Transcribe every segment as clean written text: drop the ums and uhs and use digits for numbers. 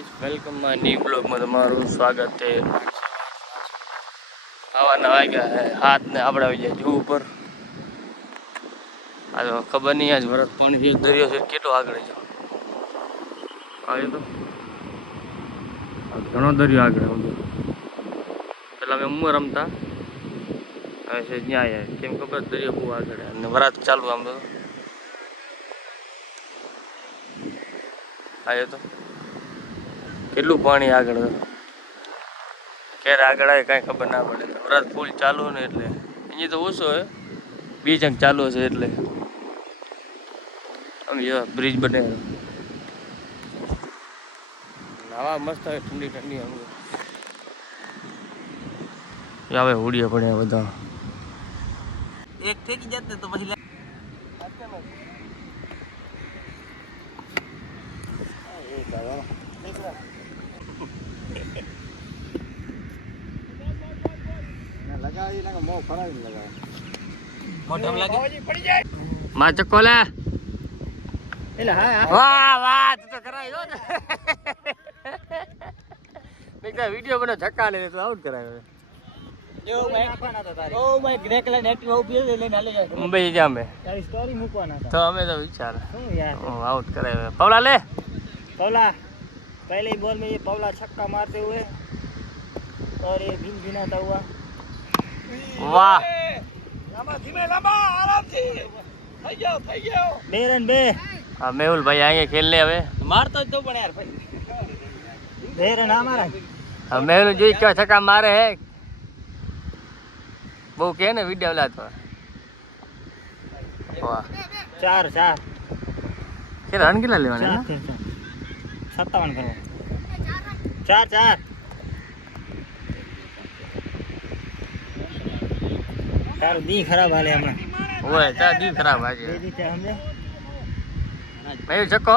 Guys, welcome my new બ્લોગમાં તમારું સ્વાગત છે. હવાના વાગ્યા હે હાથ ને આપણે આવી જાય જૂ ઉપર. આ તો ખબર નહીં આજ વરસ પાણી દરિયો છે કેટલો આગળ છે. આવ્યો તો ઘણો દરિયો આગળ સમજો. પેલા અમે ઉમર રમતા હવે છે ત્યાં કેમ ખબર દરિયો બહુ આગળ અને વરાત ચાલુ આમ તો આવ્યો તો કેટલું પાણી આગળ ક્યારે આગળ આવે કાંઈ ખબર ના પડે. વરાત ફૂલ ચાલુ ને એટલે અહીંયા તો ઓછો હોય બીજ અંક ચાલુ હશે એટલે આમ બ્રિજ બને નાવા મસ્ત આવે ઠંડી ઠંડી આમ આવે હોડીએ પડે બધા એક થેકી જતે તો પછી લગાવી ના મો ફરાવી લગાવ મોઢમ લાગે પડી જાય માં ચક્કો લે એટલે હા વાહ વાહ તું તો કરાયો ને મેં તો વિડિયો બનો ધક્કા લે તો આઉટ કરાયો જો મેં આપવાના હતા તારે ઓ ભાઈ ગ્રે કલર નેટ ઉભી લઈને હાલે જાય મુંબઈ જામે તારી સ્ટોરી મૂકવાના હતા તો અમે તો વિચાર શું યાર આઉટ કરાયો પવલા લે पवला पहले ही बॉल में ये पवला छक्का मारते हुए और ये भिन भिनाता हुआ वाह धीमे लंबा आराम से થઈ ગયો બે રન બે હા મેહુલ ભાઈ આગે ખેલને હવે મારતો જ તો પણ યાર ભાઈ બે રન અમારા હા મેહુલ જોઈ કે છક્કા મારે હે બહુ કે ને વિડિયો લાતો વાહ 4 કે રન કેટલા લેવાના 57 કરો 4 તારું દી ખરાબ હાલે હમણાં ઓય તા દી ખરાબ આજે બે દી સમજે મેહુલ છક્કો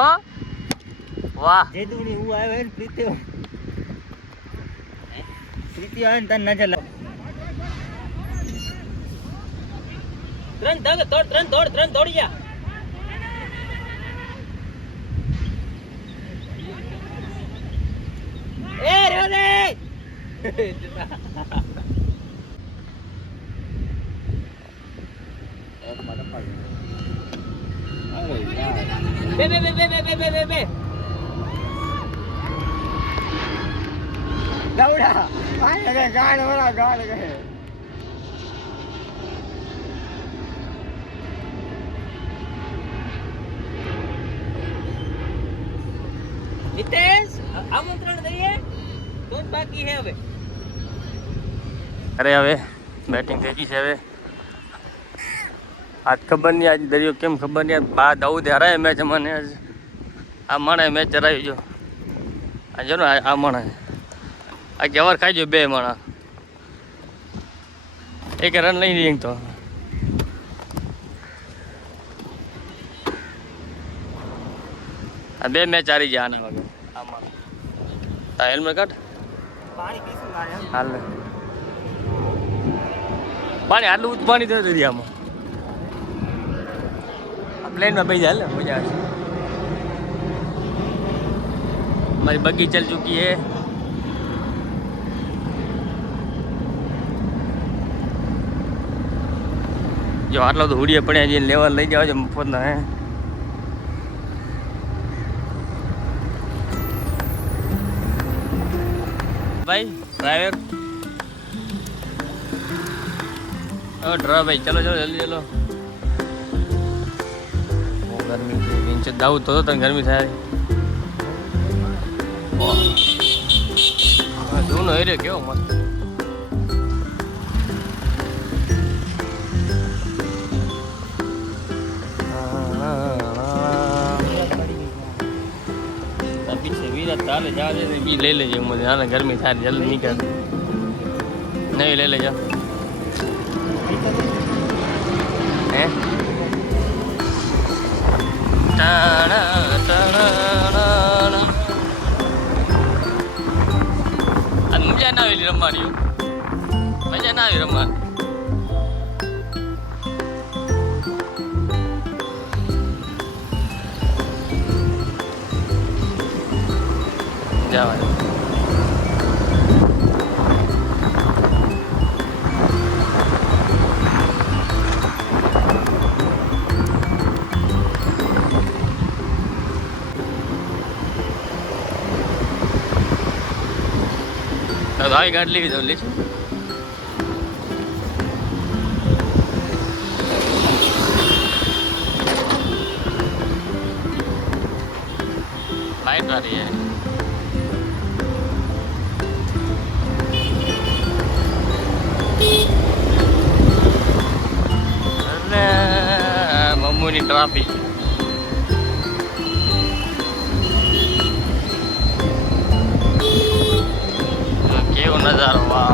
વાહ જે દુની હું આવ્યો હે પ્રીતિ આવે ને તને નજર લાગ ત્રણ દોડી જા એ રહ્યો દે બે દौड़ा आए रे गाड़ वाला गाड़ गए नितेश आमंत्रण दઈએ તો જ બાકી હે હવે અરે હવે બેટિંગ થઈ ગઈ છે હવે આજ ખબર નહીં આજ દરિયો કેમ ખબર નહીં બા દાઉદ હરાય મેચ મને આ માણે મેચ હરાવી જો આ જો ને આ માણે આ કેવર ખાઈ જો બે માણા એક રન લઈ લઈએ તો આ બે મેચ હારી જાય આના વગર આમાં તા હેલ્મેટ કાઢ પાણી પીશું મારે હાલ પાણી આટલું ઊંચું પાણી થયું દરિયામાં प्लेन में बैठ जाए मजा आए. हमारी बग्गी चल चुकी है. जो आटला तो हुड़िया पड़े जी लेवल लई जाओ जो मफत ना है. भाई ड्राइवर ड्राइवर भाई चलो चलो जल्दी चलो. गर्मी नीचे दाऊ तो तन गर्मी थाय दोनों एरिया केવો મસ્ત पीछे वीरा ताले जा दे बी ले ले मुझे आना गर्मी थाय जल्दी निकल नहीं ले ले जा हैं મજા ના આવી રમવાની મજા ના આવી રમવાની જવાય. આવી ગાડી લેવી તો લીધું. लाइट आ रही है. अरे मम्मू ની ટ્રાફિક. કેવો નજારો વાહ.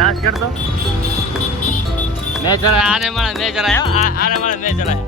डांस कर दो. मैं चला आने वाला मैं चलाया आने वाला मैं चलाया.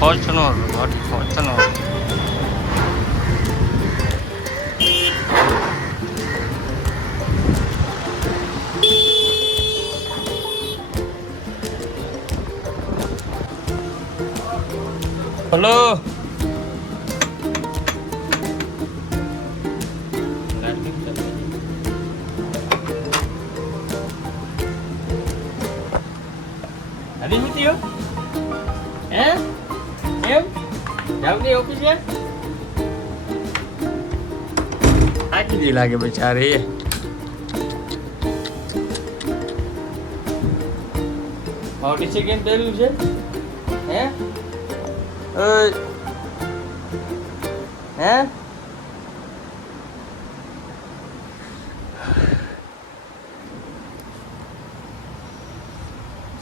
Fortuner, what Fortuner? Hello. Ada video? Em? Jauh ni office ya? Lagi dia lagi bercari. Mau dicek dulu je?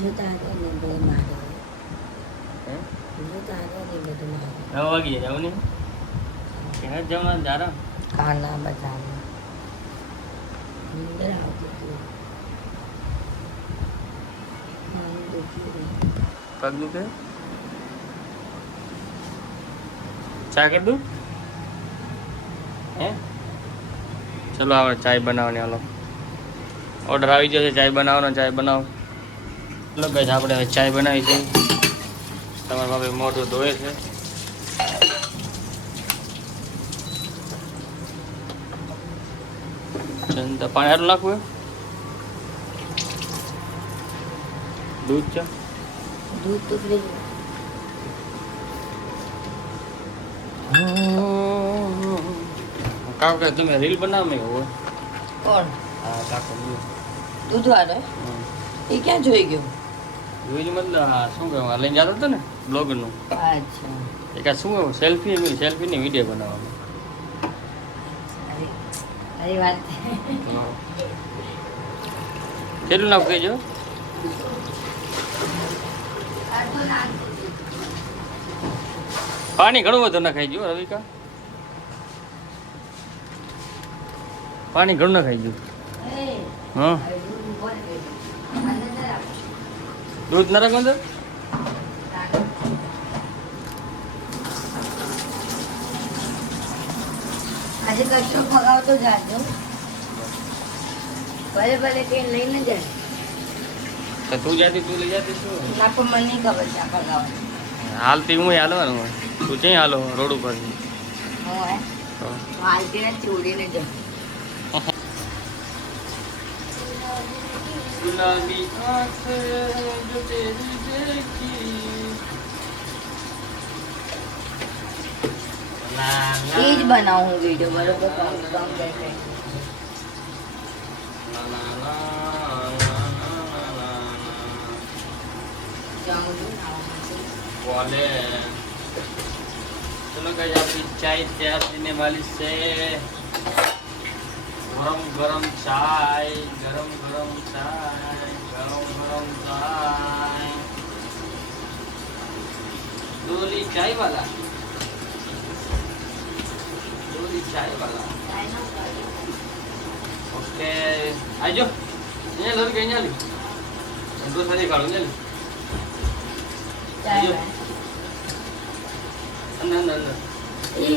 Juta ada ni boleh mahu. Juta ada ni boleh mahu. Berapa lagi jauh ni? Kena jauh nak jarang. Karena macam ni dah tu. Mandu kiri. Pag dulu ke? ચા કરી દઉં ચલો હવે ચાય બનાવવાની હાલો order આવી જશે ચાય બનાવવાનો ચાય બનાવો ચલો ગાઈસ આપણે હવે ચાય બનાવી છે તમારા બાપે મોઢું ધોવે છે ચંદા પાણી આટલું નાખવું દૂધ છે दूध तो ले કામ કરે તમે રીલ બનાવે હોય कौन હા કાકો दूध वाला ये क्या જોઈ ગયો જોઈ મતલબ આ શું કહેવાય લઈને જતો હતો ને બ્લોગરનું अच्छा એક આ શું સેલ્ફીની વિડીયો બનાવવામાં अरे મારી વાત કેટલું નાખ કહેજો. પાણી ઘણું બધું નખાઈ ગયું રવિકા. પાણી ઘણું નખાઈ ગયું. હા દૂધ ના રાખો અંદર. આજે કચરો ફગાવતો જાજો ભલે ભલે કે લઈને જાય તો તું જાતી તું લઈ જાતી શું ના પણ મને નહીં ખબર છે આ ફગાવવાની હાલતી હું હાલવાનું હોય. તું ક્યાં હાલો રોડ ઉપર હું હાલતી નથી ઉડીને જાય ગુલાબી આંખ જો તેરી દેખી એ જ બનાવું હું વિડીયો બરોબર કામ કરશે बोले चलो गाइस आपकी चाय तैयार होने वाली से गरम गरम चाय गरम गरम चाय गरम गरम चाय डोली चाय वाला ओके आजो ये लग गई ना ली दो सारी काढून दे ચાય अंदर अंदर अंदर એ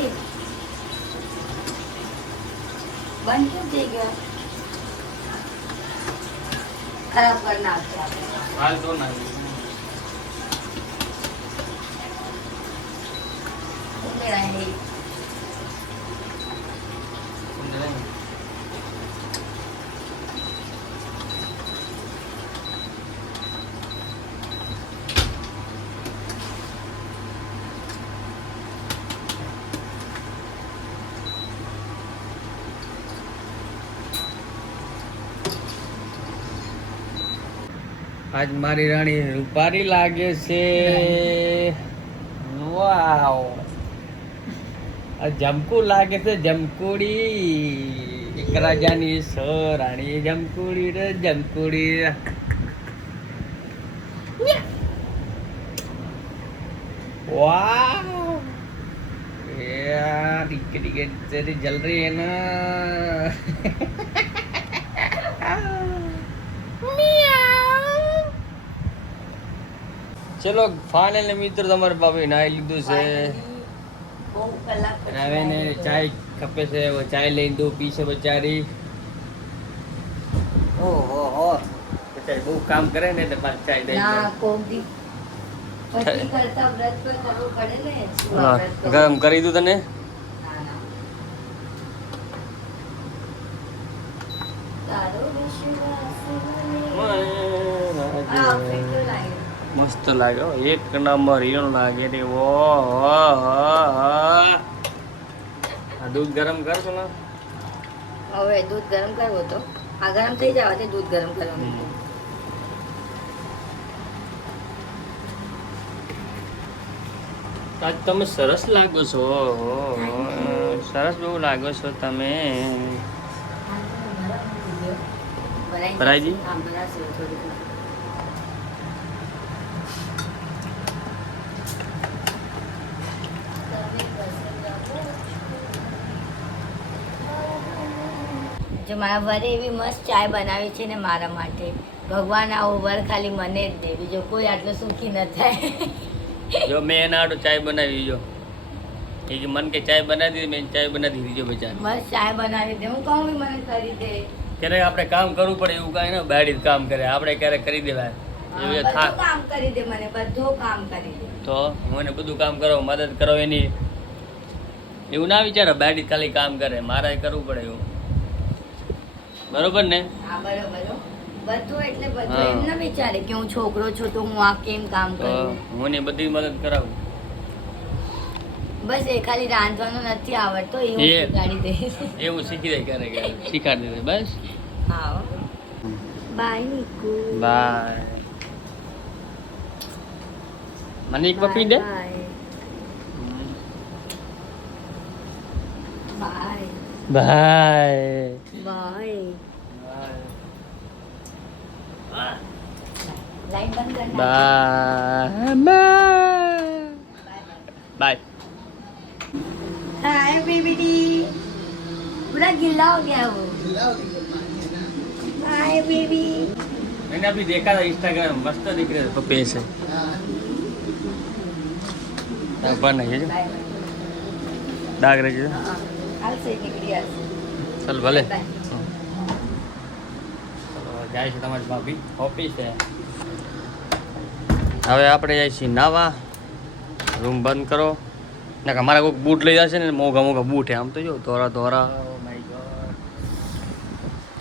બંધ કેમ થઈ ગયો ખરાબ કરી નાખશે આપણે हाल तो ना ઉમેરા હે આજ મારી રાણી રૂપારી લાગે છે વાવ આ જમકુ લાગે છે જમકુડી એક રાજાની સ રાણી જમકુડી રે જમકુડી वाह यार टिकट तेरी जल रही है ना चलो फाइनल मित्र તમારે ભાભી નાઈ લીધું છે બહુ કલાક હવે ને ચાય ખપે છે वो चाय લઈ દો પી છે બચારી ઓહો બચારી બહુ કામ કરે ને એટલે પાછ ચાય દઈ ના કોક દી પછી કરતા વ્રત પર કરવું પડે ને હા ગરમ કરી દઉં તને તારો વિશ્વાસ મને આ ફેટો લાગે મસ્ત લાગે હો, એક નંબર હીરો લાગે રે ઓ આ દૂધ ગરમ કર તો ના હવે દૂધ ગરમ કરવો તો આ ગરમ થઈ જવા દે દૂધ ગરમ કરવાનું આજ તમે સરસ લાગો છો સરસ બહુ લાગો છો તમે ભરાઈ દી? હા ભરાશે થોડીક વાર. જો મારા વરે એવી મસ્ત ચાય બનાવી છે ને મારા માટે ભગવાન આવો વર ખાલી મને જ દે બીજો કોઈ આટલો સુખી ન થાય જો મેં એના આટો ચાય બનાવી જો એ કે મન કે ચાય બનાવી દીધી મેં ચાય બનાવી દીધી જો બચારી મસ્ત ચાય બનાવી દે હું કહું બી મને કરી દે ક્યારેક આપણે કામ કરવું પડે એવું કાંઈ ને બાળી કામ કરે આપણે ક્યારેક કરી દેવાય એવું બધું થાક કામ કરી દે મને બધું કામ કરી દે તો હું એને બધું કામ કરો મદદ કરો એની એવું ના વિચારો બાળી ખાલી કામ કરે મારે કરવું પડે એવું બરોબર ને હા બરોબર હો. બધું એટલે બધું હા. એમ ના વિચારે કે હું છોકરો છું તો હું આ કેમ કામ તો કરું હું એની બધી મદદ કરાવું બસ એ ખાલી રાંધવાનું નથી આવડતો એ હું એ- શીખવાડી દઈશ એવું શીખી દે ક્યારેક શીખાડી દે બસ હા હો. બાય નીકુ બાય મને એક પપી દે bye bye bye bye light બંધ કર બાય બાય हाय बेबी पूरा गिला हो गया वो हाय बेबी मैंने अभी देखा था इंस्टाग्राम मस्त दिख रहे थे पपे से बन है जो दाग रही है हाल से निकली आज चल भले જાય છે તમારી ભાભી ઓફિસ છે હવે આપણે જાય છીએ નાવા રૂમ બંધ કરો ના કે અમારા કોઈક બૂટ લઈ જશે ને મોંઘા મોંઘા બૂટ આમ તો જો ધોરા ધોરા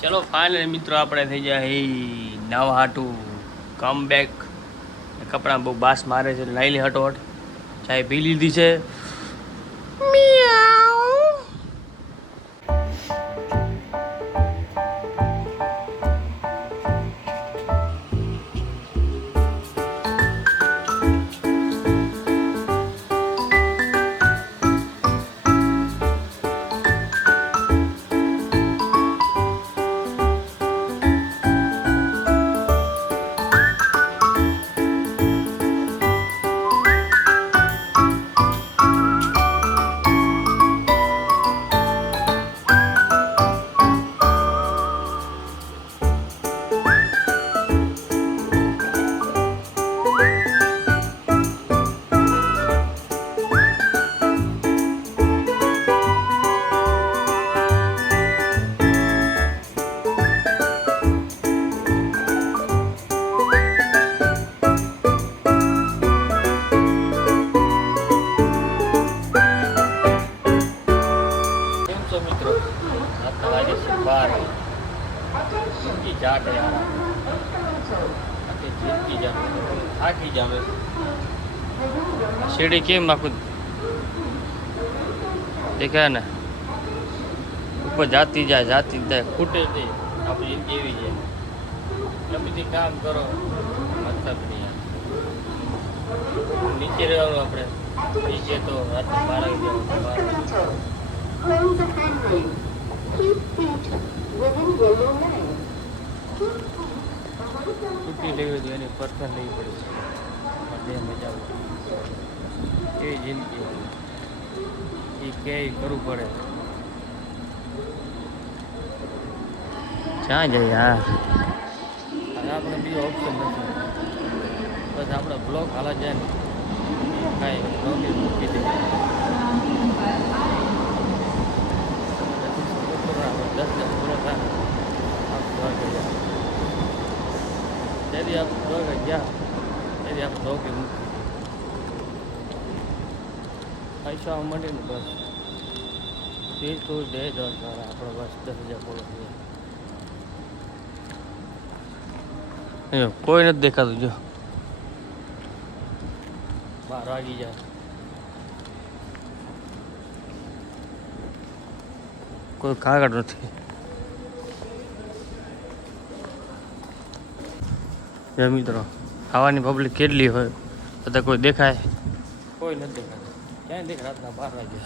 ચલો ફાઇનલી મિત્રો આપણે થઈ જાય નવા હાટું કમ બેક કપડાં બહુ બાસ મારે છે લઈ લે હટોહટ ચાય પી લીધી છે મિત્રો રાતના વાગે છે 12 જાટે આખી જિંદગી જામે થાકી જામે સીડી કેમ આખું દેખાય ને ઉપર જાતી જાય ખૂટે નહીં આપણી જિંદગી એવી છે ગમે તે કામ કરો મતલબ નહીં નીચે રહેવાનું આપણે નીચે તો રાતના 12 વાગે જવાનું Close the handrail. Keep feet within yellow line. છૂટી લેવી હતી એની પરથન લેવી પડે બે મજા આવે એ જિંદગી એ ક્યાંય કરવું પડે ક્યાં જાય યાર અને આપણે બીજો ઓપ્શન નથી બસ આપણે બ્લોક હાલા જાય ને કાંઈ બ્લોક મૂકી દે 10 પૂરો થાય તેથી આપણે દોડે ગયા તેથી આપણે દોડે મૂકી પૈસા આવવા માંડે ને બસ તે તો દે 10,000 આપણો બસ 10,000 પૂરો થઈ જાય કોઈ નથી દેખાતું જો 12 વાગી જાય કોઈ કાગળ નથી મિત્રો ખાવાની પબ્લિક કેટલી હોય તો કોઈ દેખાય કોઈ નથી દેખાતું ક્યાંય દેખ રાતના 12 વાગે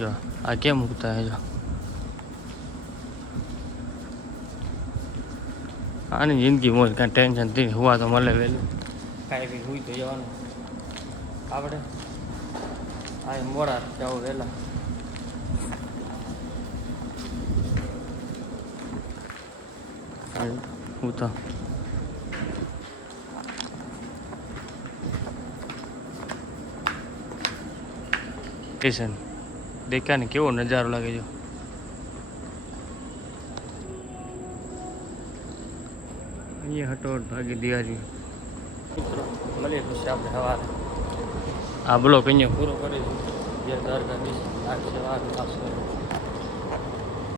જો આ કેમ મૂકતા હે જો આની જિંદગી મોજ કાંઈ ટેન્શન થી હુવા તો મળે વહેલું કાંઈ બી હુઈ તો જવાનું આપણે આ મોડા જાવ વહેલા હું તો સ્ટેશન દેખ્યા ને કેવો નજારો લાગે જો અહીંયા હટોટ ભાગી દિયાજી મિત્રો મળીએ પછી આપણે સવારે આ બ્લોક અહીંયા પૂરો કરીશું જે દ્વારકા લાગશે વાર લાગશે